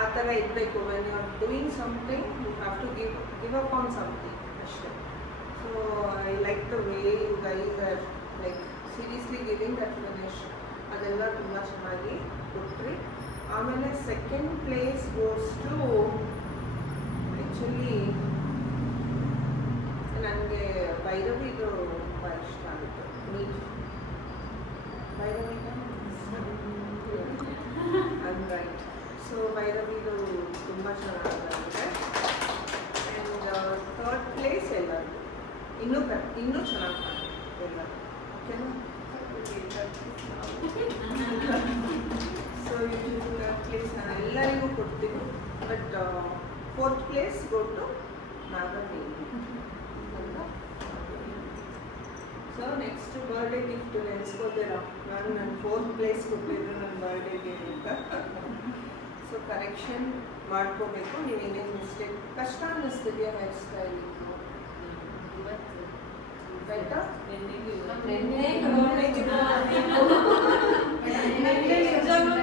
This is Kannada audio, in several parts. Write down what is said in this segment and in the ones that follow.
ಆ ಥರ ಇರಬೇಕು. When you are doing something you have to give up on something ಅಷ್ಟೇ. So I like the way you guys are like seriously giving that finish. ಅದೆಲ್ಲ ತುಂಬ ಚೆನ್ನಾಗಿ ಕೊಟ್ರಿ. ಆಮೇಲೆ second place goes to actually ನನಗೆ ಭೈರವಿದು ತುಂಬ ಇಷ್ಟ ಆಗುತ್ತೆ. Neat Bhairavi right. ಸೊ ಭೈರವಿದು ತುಂಬ ಚೆನ್ನಾಗಿದೆ. ಆ್ಯಂಡ್ ಥರ್ಡ್ ಪ್ಲೇಸ್ ಎಲ್ಲರೂ ಇನ್ನೂ ಚೆನ್ನಾಗಿ ಕಾಣುತ್ತೆ ಎಲ್ಲರೂ. ಓಕೆನಾ? ಸೊ ಇದು ಥರ್ಡ್ ಪ್ಲೇಸ್ ನಾನು ಎಲ್ಲರಿಗೂ ಕೊಡ್ತೀನಿ. ಬಟ್ ಫೋರ್ತ್ ಪ್ಲೇಸ್ ಕೊಟ್ಟು Nagaveni. So next birthday gift ನೆನೆಸ್ಕೋತೀರ, ನಾನು ನನ್ನ ಫೋರ್ತ್ ಪ್ಲೇಸ್ ಕೊಟ್ಟಿದ್ದು ನನ್ನ ಬರ್ಡೇಗೆ ಅಂತ. ಸೊ ಕರೆಕ್ಷನ್ ಮಾಡ್ಕೋಬೇಕು. ನೀವು ಏನೇನು ಮಿಸ್ಟೇಕ್ ಕಷ್ಟ ಅನ್ನಿಸ್ತಿದೆಯಾ ಹೇರ್ ಸ್ಟೈಲ್ ಆಯ್ತಾ?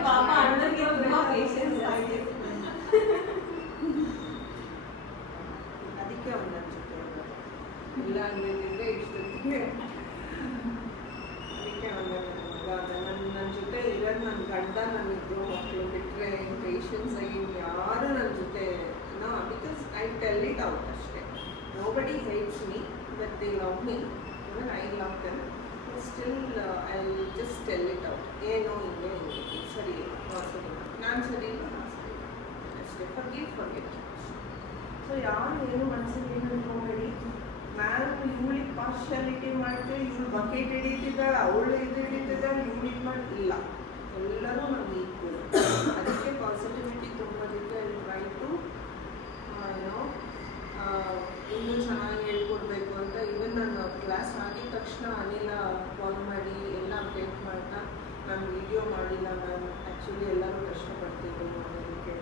ಪಾಪ ಅಣ್ಣನಿಗೆ ತುಂಬ ಪೇಷನ್ಸ್ ಆಗಿದೆ. ಅದಕ್ಕೆ ಅವ್ನು ನನ್ನ ಜೊತೆ ಇಲ್ಲ ಅಂದಿದ್ದೆ ಇಷ್ಟೊತ್ತಿಗೆ. ಅದಕ್ಕೆ ನನ್ನ ಜೊತೆ ಇರೋದು ನನ್ನ ಗಂಡ, ನನ್ನಿಬ್ಬರು ಮಕ್ಕಳು ಬಿಟ್ಟರೆ ಪೇಷನ್ಸ್ ಆಗಿ ಯಾರು ನನ್ನ ಜೊತೆ because I tell it out ಅಷ್ಟೇ. Nobody hates me but they love me, even I love them. Still I just tell it out. ಏನೋ ಹಿಂಗೆ ಸರಿ ನಾನು ಸರಿ ನಾನು ಸರಿ ಅಷ್ಟೇ. ಫರ್ಗೆಟ್. ಸೊ ಯಾರು ಏನು ಮನಸ್ಸಿಗೆ ಏನು ಅನ್ಕೋಬೇಡಿ. ನಾನು ಇವಳಿಗೆ ಪಾರ್ಶಾಲಿಟಿ ಮಾಡಿದ್ರೆ ಇವಳು ಬಕೆಟ್ ಹಿಡಿತಿದ್ದಾಳೆ, ಅವಳು ಇದು ಹಿಡಿತಿದ್ದಾಳೆ, ಇವಳು ಇದು ಮಾಡಿಲ್ಲ. ಎಲ್ಲರೂ ನಾವು ಈಕ್ವಲ್. ಅದಕ್ಕೆ ಪಾಸಿಟಿವಿಟಿ ತುಂಬೋದಕ್ಕೆ ಟ್ರೈ ಟು ಏನೋ ಇನ್ನೂ ಚೆನ್ನಾಗಿ ಹೇಳ್ಕೊಡ್ಬೇಕು ಅಂತ. ಇವನ್ ನಾನು ಕ್ಲಾಸ್ ಆಗಿದ ತಕ್ಷಣ ಅನಿಲ ಕಾಲ್ ಮಾಡಿ ಎಲ್ಲ ಅಪ್ಡೇಟ್ ಮಾಡ್ತಾ ನಾನು ವಿಡಿಯೋ ಮಾಡಿಲ್ಲ ಮ್ಯಾಮ್, ಆ್ಯಕ್ಚುಲಿ ಎಲ್ಲರೂ ಕಷ್ಟಪಡ್ತಿದ್ರು ಮಾಡೋದಕ್ಕೆ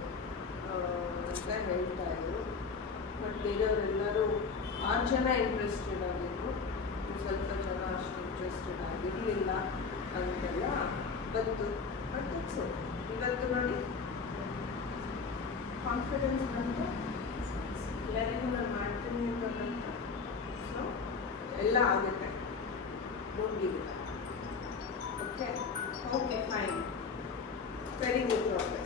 ಅಂತ ಹೇಳ್ತಾ ಇದ್ರು. ಬಟ್ ಬೇರೆಯವರೆಲ್ಲರೂ 6 ಜನ ಇಂಟ್ರೆಸ್ಟೆಡ್ ಆಗಿದ್ರು, ಸ್ವಲ್ಪ ಜನ ಅಷ್ಟು ಇಂಟ್ರೆಸ್ಟೆಡ್ ಆಗಿರಲಿಲ್ಲ ಅಂತೆಲ್ಲ ಬಂತು. ಬಟ್ ಇಟ್ಸ್ ಇವತ್ತು ನೋಡಿ ಕಾನ್ಫಿಡೆನ್ಸ್ ಬಂತು, ಎಲ್ಲರಿಗೂ ನಾನು ಮಾಡ್ತೀನಿ ಅಂತ ಬಂತು. ಸೊ ಎಲ್ಲ ಆಗುತ್ತೆ. Don't give it up. Okay fine, very good problem.